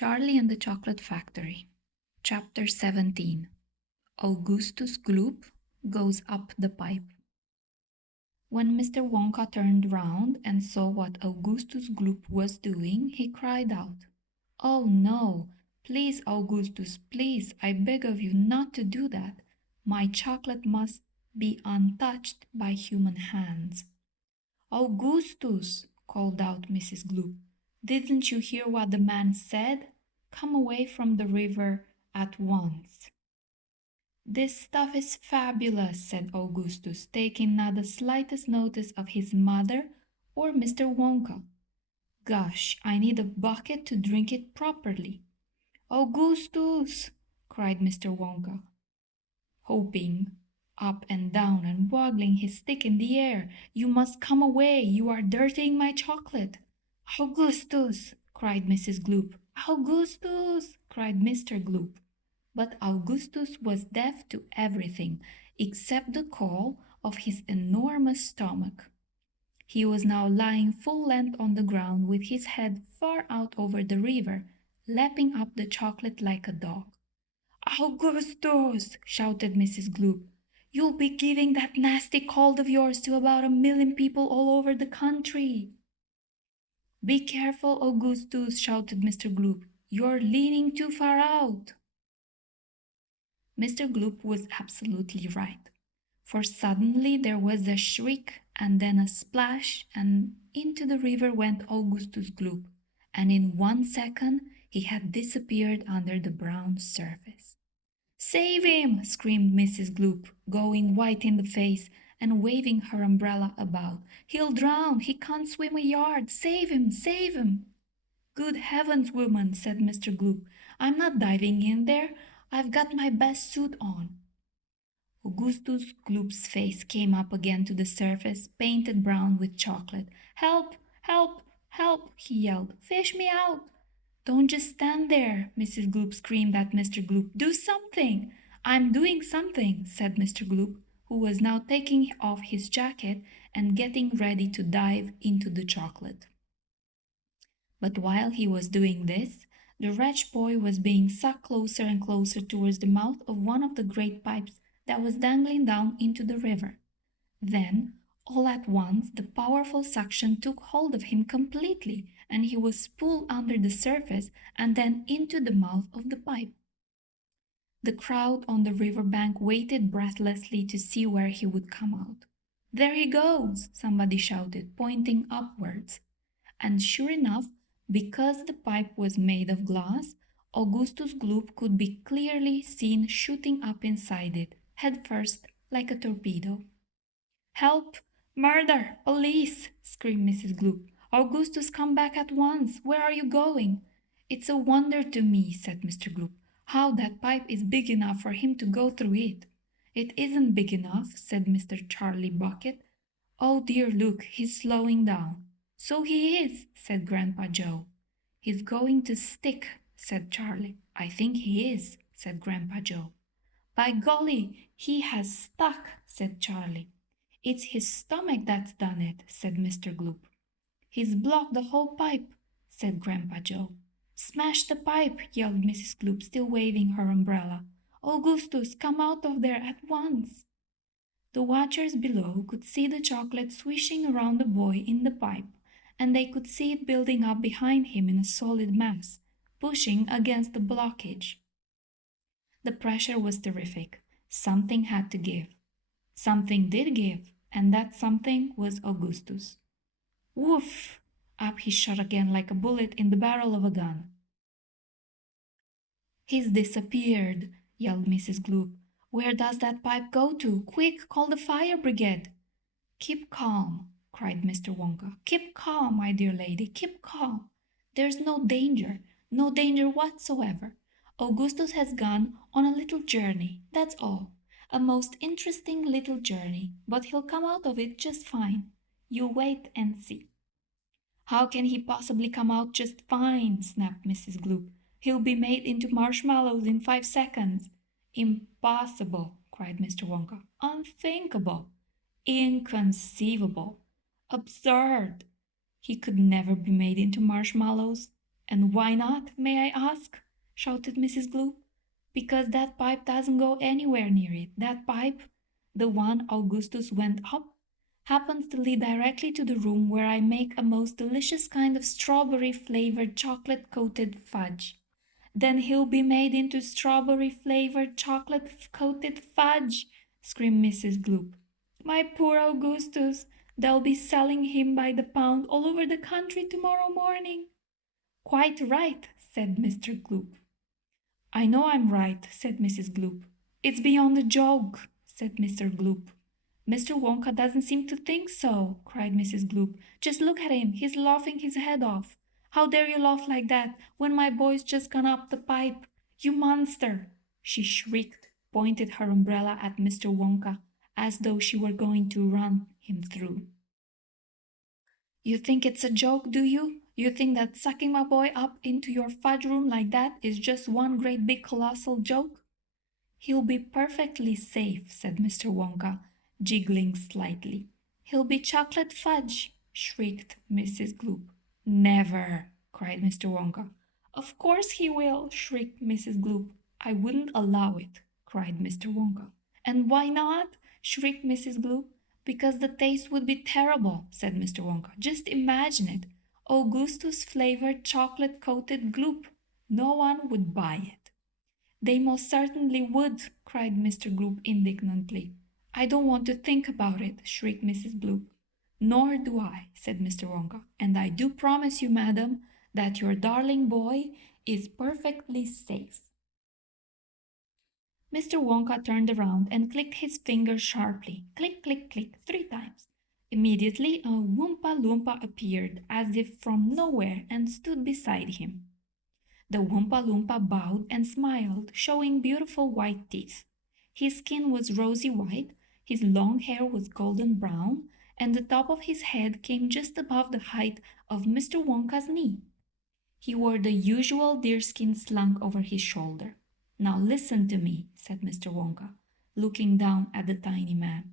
Charlie and the Chocolate Factory. Chapter 17. Augustus Gloop Goes Up the Pipe. When Mr. Wonka turned round and saw what Augustus Gloop was doing, he cried out, "Oh no! Please, Augustus, please, I beg of you not to do that. My chocolate must be untouched by human hands." "Augustus!" called out Mrs. Gloop. "Didn't you hear what the man said? Come away from the river at once." "This stuff is fabulous," said Augustus, taking not the slightest notice of his mother or Mr. Wonka. "Gosh, I need a bucket to drink it properly." "Augustus!" cried Mr. Wonka, hopping up and down and waggling his stick in the air. "You must come away. You are dirtying my chocolate." "Augustus!" cried Mrs. Gloop. "Augustus!" cried Mr. Gloop. But Augustus was deaf to everything except the call of his enormous stomach. He was now lying full length on the ground with his head far out over the river, lapping up the chocolate like a dog. "Augustus!" shouted Mrs. Gloop. "You'll be giving that nasty cold of yours to about 1,000,000 people all over the country." "Be careful, Augustus!" shouted Mr. Gloop. "You're leaning too far out." Mr. Gloop was absolutely right, for suddenly there was a shriek and then a splash, and into the river went Augustus Gloop, and in 1 second he had disappeared under the brown surface. "Save him!" screamed Mrs. Gloop, going white in the face and waving her umbrella about. "He'll drown! He can't swim a yard! Save him! Save him!" "Good heavens, woman!" said Mr. Gloop. "I'm not diving in there. I've got my best suit on." Augustus Gloop's face came up again to the surface, painted brown with chocolate. "Help! Help! Help!" he yelled. "Fish me out!" "Don't just stand there!" Mrs. Gloop screamed at Mr. Gloop. "Do something!" "I'm doing something," said Mr. Gloop, who was now taking off his jacket and getting ready to dive into the chocolate. But while he was doing this, the wretched boy was being sucked closer and closer towards the mouth of one of the great pipes that was dangling down into the river. Then, all at once, the powerful suction took hold of him completely, and he was pulled under the surface and then into the mouth of the pipe. The crowd on the river bank waited breathlessly to see where he would come out. "There he goes!" somebody shouted, pointing upwards. And sure enough, because the pipe was made of glass, Augustus Gloop could be clearly seen shooting up inside it, head first, like a torpedo. "Help! Murder! Police!" screamed Mrs. Gloop. "Augustus, come back at once! Where are you going?" "It's a wonder to me," said Mr. Gloop, "how that pipe is big enough for him to go through it." "It isn't big enough," said Mr. Charlie Bucket. "Oh dear, look, he's slowing down." "So he is," said Grandpa Joe. "He's going to stick," said Charlie. "I think he is," said Grandpa Joe. "By golly, he has stuck," said Charlie. "It's his stomach that's done it," said Mr. Gloop. "He's blocked the whole pipe," said Grandpa Joe. "Smash the pipe!" yelled Mrs. Gloop, still waving her umbrella. "Augustus, come out of there at once!" The watchers below could see the chocolate swishing around the boy in the pipe, and they could see it building up behind him in a solid mass, pushing against the blockage. The pressure was terrific. Something had to give. Something did give, and that something was Augustus. Woof! Up he shot again like a bullet in the barrel of a gun. "He's disappeared!" yelled Mrs. Gloop. "Where does that pipe go to? Quick, call the fire brigade!" "Keep calm!" cried Mr. Wonka. "Keep calm, my dear lady, keep calm. There's no danger whatsoever. Augustus has gone on a little journey, that's all. A most interesting little journey, but he'll come out of it just fine. You wait and see." "How can he possibly come out just fine?" snapped Mrs. Gloop. "He'll be made into marshmallows in 5 seconds. "Impossible!" cried Mr. Wonka. "Unthinkable! Inconceivable! Absurd! He could never be made into marshmallows. "And why not, may I ask?" shouted Mrs. Gloop. "Because that pipe doesn't go anywhere near it. That pipe, the one Augustus went up, happens to lead directly to the room where I make a most delicious kind of strawberry-flavored chocolate-coated fudge." "Then he'll be made into strawberry-flavored chocolate-coated fudge!" screamed Mrs. Gloop. "My poor Augustus! They'll be selling him by the pound all over the country tomorrow morning." "Quite right," said Mr. Gloop. "I know I'm right," said Mrs. Gloop. "It's beyond a joke," said Mr. Gloop. "Mr. Wonka doesn't seem to think so," cried Mrs. Gloop. "Just look at him. He's laughing his head off. How dare you laugh like that when my boy's just gone up the pipe? You monster!" she shrieked, pointed her umbrella at Mr. Wonka as though she were going to run him through. "You think it's a joke, do you? You think that sucking my boy up into your fudge room like that is just one great big colossal joke?" "He'll be perfectly safe," said Mr. Wonka, jiggling slightly. "He'll be chocolate fudge!" shrieked Mrs. Gloop. "Never!" cried Mr. Wonka. "Of course he will!" shrieked Mrs. Gloop. "I wouldn't allow it!" cried Mr. Wonka. "And why not?" shrieked Mrs. Gloop. "Because the taste would be terrible," said Mr. Wonka. "Just imagine it! Augustus flavored chocolate-coated Gloop. No one would buy it." "They most certainly would!" cried Mr. Gloop indignantly. "I don't want to think about it!" shrieked Mrs. Gloop. "Nor do I," said Mr. Wonka. "And I do promise you, madam, that your darling boy is perfectly safe." Mr. Wonka turned around and clicked his fingers sharply. Click, click, click, 3 times. Immediately a Oompa Loompa appeared, as if from nowhere, and stood beside him. The Oompa Loompa bowed and smiled, showing beautiful white teeth. His skin was rosy white, his long hair was golden brown, and the top of his head came just above the height of Mr. Wonka's knee. He wore the usual deerskin slung over his shoulder. "Now listen to me," said Mr. Wonka, looking down at the tiny man.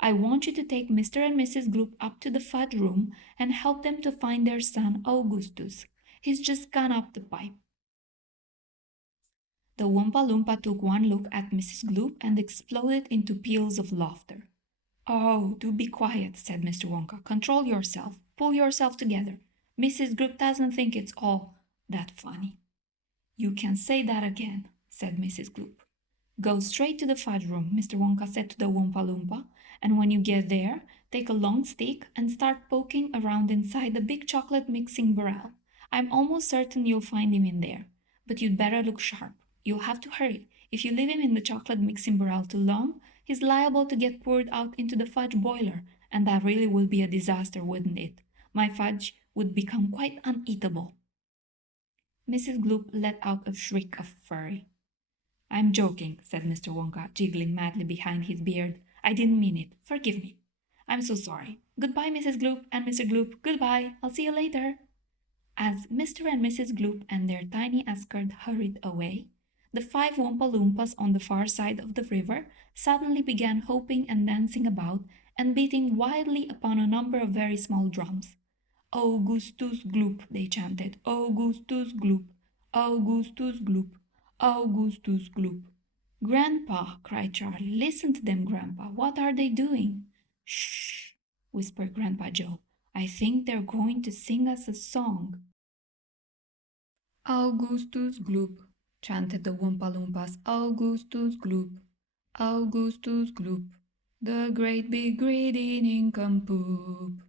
"I want you to take Mr. and Mrs. Gloop up to the fudge room and help them to find their son Augustus. He's just gone up the pipe." The Oompa Loompa took one look at Mrs. Gloop and exploded into peals of laughter. "Oh, do be quiet," said Mr. Wonka. "Control yourself. Pull yourself together. Mrs. Gloop doesn't think it's all that funny." "You can say that again," said Mrs. Gloop. "Go straight to the fudge room," Mr. Wonka said to the Oompa Loompa, "and when you get there, take a long stick and start poking around inside the big chocolate mixing barrel. I'm almost certain you'll find him in there, but you'd better look sharp. You'll have to hurry. If you leave him in the chocolate mixing barrel too long, he's liable to get poured out into the fudge boiler, and that really would be a disaster, wouldn't it? My fudge would become quite uneatable." Mrs. Gloop let out a shriek of fury. "I'm joking," said Mr. Wonka, jiggling madly behind his beard. "I didn't mean it. Forgive me. I'm so sorry. Goodbye, Mrs. Gloop and Mr. Gloop. Goodbye. I'll see you later." As Mr. and Mrs. Gloop and their tiny escort hurried away, the 5 Oompa Loompas on the far side of the river suddenly began hopping and dancing about and beating wildly upon a number of very small drums. "Augustus Gloop," they chanted. "Augustus Gloop. Augustus Gloop. Augustus Gloop." "Grandpa," cried Charlie. "Listen to them, Grandpa. What are they doing?" "Shh," whispered Grandpa Joe. "I think they're going to sing us a song." "Augustus Gloop," chanted the Oompa Loompas. "Augustus Gloop. Augustus Gloop. The great big greedy nincompoop.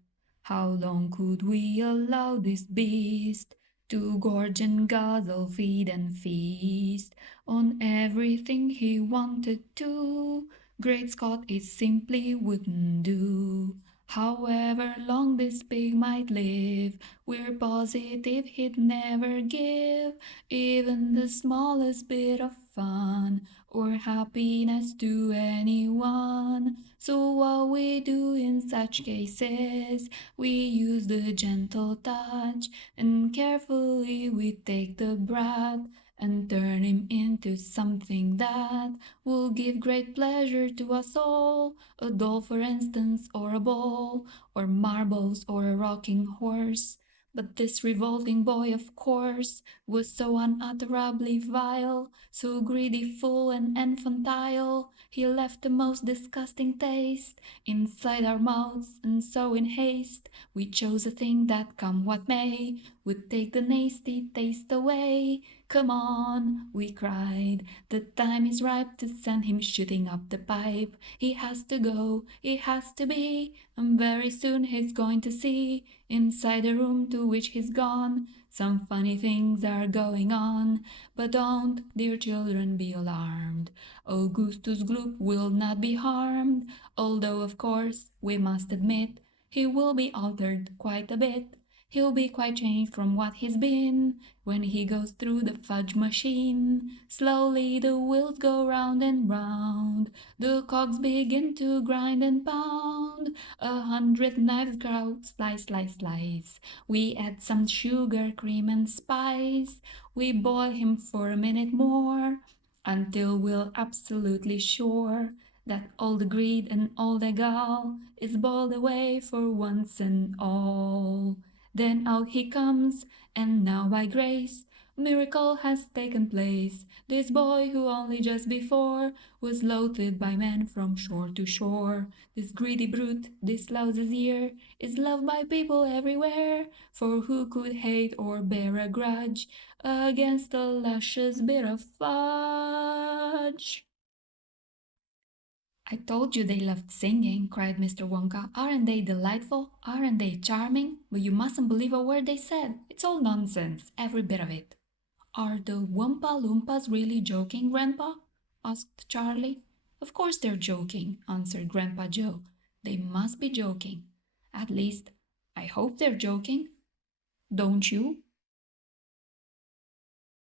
How long could we allow this beast to gorge and guzzle, feed and feast on everything he wanted to? Great Scott, it simply wouldn't do. However long this pig might live, we're positive he'd never give even the smallest bit of fun or happiness to anyone. So what we do in such cases, we use the gentle touch, and carefully we take the brat and turn him into something that will give great pleasure to us all. A doll, for instance, or a ball, or marbles, or a rocking horse. But this revolting boy, of course, was so unutterably vile, so greedy, full, and infantile, he left the most disgusting taste inside our mouths, and so in haste we chose a thing that, come what may, would take the nasty taste away. Come on, we cried, the time is ripe to send him shooting up the pipe. He has to go, it has to be, and very soon he's going to see, inside the room to which he's gone, some funny things are going on. But don't, dear children, be alarmed. Augustus Gloop will not be harmed, although of course we must admit he will be altered quite a bit. He'll be quite changed from what he's been when he goes through the fudge machine. Slowly the wheels go round and round, the cogs begin to grind and pound. 100 knives grow, slice, slice, slice. We add some sugar, cream, and spice. We boil him for a minute more until we're absolutely sure that all the greed and all the gall is boiled away for once and all. Then out he comes, and now by grace, miracle has taken place. This boy who only just before was loathed by men from shore to shore, this greedy brute, this louse's ear, is loved by people everywhere. For who could hate or bear a grudge against a luscious bit of fudge? I told you they loved singing, cried Mr. Wonka. Aren't they delightful? Aren't they charming? But you mustn't believe a word they said. It's all nonsense, every bit of it. Are the Wumpa Loompas really joking, Grandpa? Asked Charlie. Of course they're joking, answered Grandpa Joe. They must be joking. At least, I hope they're joking. Don't you?